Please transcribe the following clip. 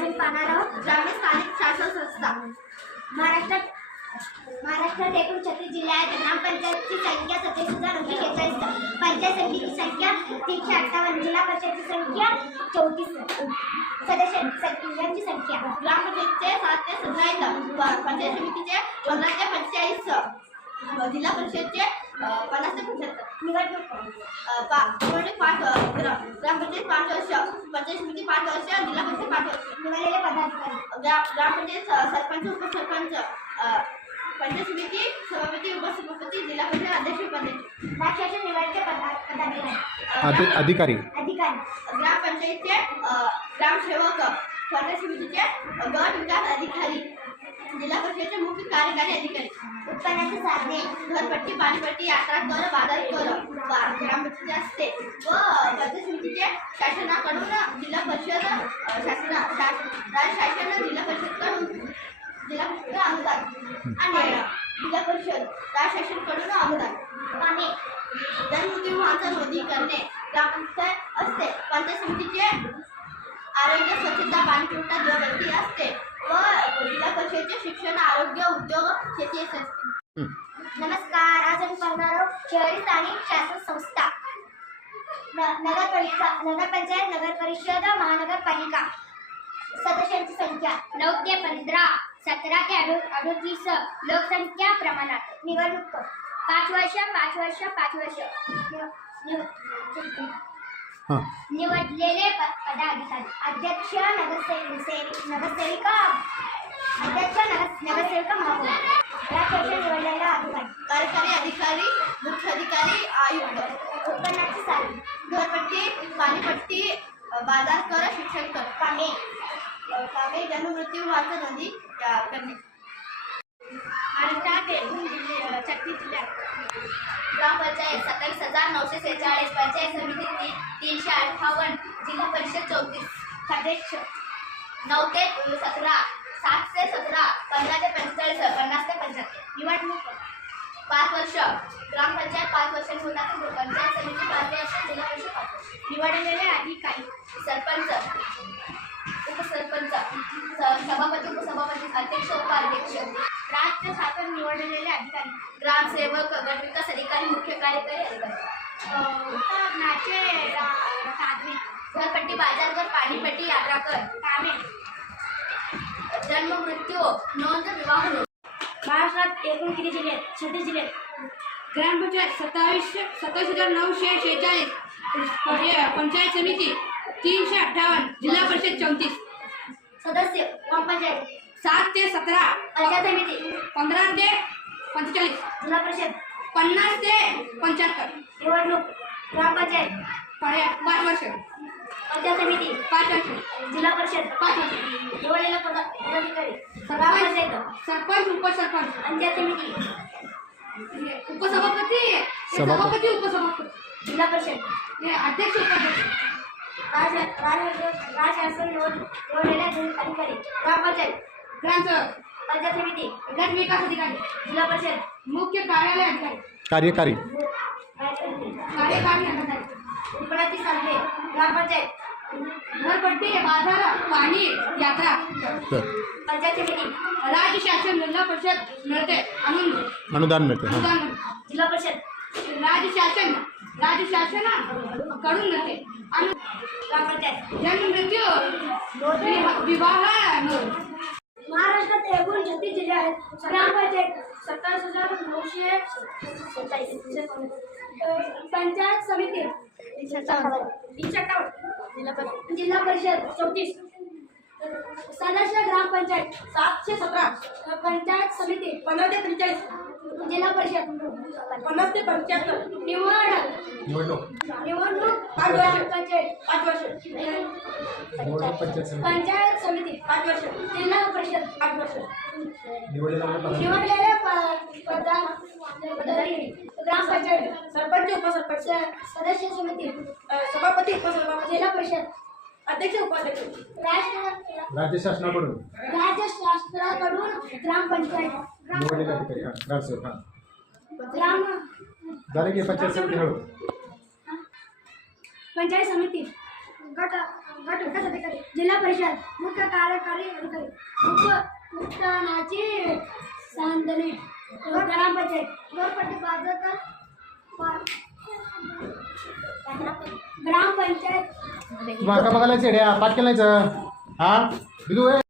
आज आपण पाहणार आहोत ग्रामीण स्थानिक शासन संस्था। महाराष्ट्रात एकूण 36 जिल्हे आहेत। ग्रामपंचायतची संख्या 27,946, पंचायत समितीची संख्या 358, जिल्हा परिषदची संख्या 34, सदस्यांची संख्या ग्रामपंचायतचे 7 ते 17, पंचायत समितीचे 15 ते 45, जिल्हा परिषदचे 50 ते 75। निवडणूक 5 ग्रामपंचायत 5 वर्ष, पंचायत समिती 5 वर्ष, जिल्हा परिषद 5 वर्ष। निवडलेले पदाधिकारी ग्रामपंचायत सरपंच, उपसरपंच, पंचायत समिती सभापती, उपसभापती, जिल्हा परिषद अध्यक्ष पदे। राज्याचे निवडचे अधिकारी ग्रामपंचायतचे ग्रामसेवक, पंचायत समितीचे गट विकास अधिकारी, जिल्हा परिषदेचे मुख्य कार्यकारी अधिकारी। उत्पन्नाची साधने घरपट्टी, पाणीपट्टी, यात्रा कर, बाजार कर ग्रामपंचायतीचे असते व पंचायत समितीचे शासनाकडून जिल्हा परिषद शासन जिल्हा परिषदकडून अनुदान आणि जिल्हा परिषद शासनाकडून अनुदान। पाणी जन्ममृत्यूंची नोंदणी करणे ग्रामपंचायत असते। पंचायत समितीचे आरोग्य, स्वच्छता, पाणीपुरवठा, दिवाबत्ती असते व जिल्हा परिषदेचे शिक्षण, आरोग्य, उद्योग, शेती असते। नमस्कार, आज आपण पाहणार आहोत शहरी स्थानिक शासन संस्था। नगरपंचायत, नगरपरिषद, महानगरपालिका। सदस्यांची संख्या 9 ते 15, 17 ते 38, लोकसंख्या प्रमाणात। निवडणूक 5 वर्ष, 5 वर्ष, 5 वर्ष। निवडलेले पदाधिकारी अध्यक्ष, नगरसेविका, महापौर। राज्याचे निवडलेला अधिकारी कार्यकारी अधिकारी, मुख्य अधिकारी, आयुक्त। उत्पन्नाची साधने घरपट्टी, पाणीपट्टी, बाजार कर, शिक्षण कर। कामे जन्ममृत्यू नोंदणी करणे। महाराष्ट्रात एकूण 36 जिल्हे आहेत। ग्रामपंचायत 27,946, पंचायत समिती 358, जिल्हा परिषद 34, सदस्य 9 ते 17, 7 ते 17, 15 ते 45, 50 ते 75। निवडणूक 5 वर्ष ग्रामपंचायत 5 वर्षांनी होतात, पंचायत समिती 5 वर्ष, जिल्हा परिषद 5 वर्ष। निवडलेले अधिकारी सरपंच, उपसरपंच, सभापती, उपसभापती, अध्यक्ष, उपाध्यक्ष। राज्य शासन निवडलेले अधिकारी ग्रामसेवक, गट विकास अधिकारी, मुख्य कार्यकारी अधिकारी। साधने घरपट्टी, बाजार कर, पाणीपट्टी, यात्रा कर। कामे जन्म, मृत्यू नोंद, विवाह नोंद। महाराष्ट्रात एकूण किती जिल्हे आहेत? 36 जिल्हे। ग्रामपंचायत 27,946, पंचायत समिती 358, जिल्हा परिषद 34, सदस्य ग्रामपंचायत 7 ते 17, पंचायत समिती 15 ते 45, जिल्हा परिषद 50 ते 75। निवडणूक ग्रामपंचायत 5 वर्ष, पंचायत समिती 5 वर्ष, जिल्हा परिषद 5 वर्ष। निवडलेले पदाधिकारी ग्रामपंचायत, सरपंच, उपसरपंच, पंचायत समिती, उपसभापती, सभापती, उपसभापती, जिल्हा परिषद, अध्यक्ष, उपाध्यक्ष। राज्यशासन निवडलेले अधिकारी ग्रामपंचायत, ग्रामसेवक, पंचायत समिती, गट विकास अधिकारी, जिल्हा परिषद, मुख्य कार्यालय अधिकारी, कार्यकारी अधिकारी। उत्पन्नाची साधने ग्रामपंचायत घरपट्टी, बाजार, पाणी, यात्रा। पंचायत समिती राज्य शासन, जिल्हा परिषद मिळते अनुदान मिळते। जिल्हा परिषद राज्य शासनाकडून मिळते। ग्रामपंचायत जन्म, मृत्यू, विवाह नोंद। महाराष्ट्रात एकूण 36 जिल्हे आहेत। ग्रामपंचायत 27,946, पंचायत समिती 358, जिल्हा परिषद 34, सदस्य ग्रामपंचायत 7 ते 17, पंचायत समिती 15 ते 45, जिल्हा परिषद 50 ते 75। निवडणूक 5 वर्ष, पंचायत 5 वर्ष, पंचायत समिती 5 वर्ष, जिल्हा परिषद 5 वर्ष। निवडलेले पदाधिकारी ग्रामपंचायत सरपंच, उपसरपंच, सदस्य समिती, सभापती, उपसभापती, जिल्हा परिषद अध्यक्ष, उपाध्यक्ष। राज्य शासनाकडून ग्रामपंचायत निवडलेले अधिकारी ग्रामसेवक ग्राम झाले की पंचायत समिती पंचायत समिती गट गट विकास अधिकारी, जिल्हा परिषद मुख्य कार्यकारी अधिकारी, उपमुक्तानाची सांदणे, ग्रामपंचायत घरपट्टी बाजारचा ग्रामपंचायत माका बघायला चेड्या पाठ केलायचं हा बिदू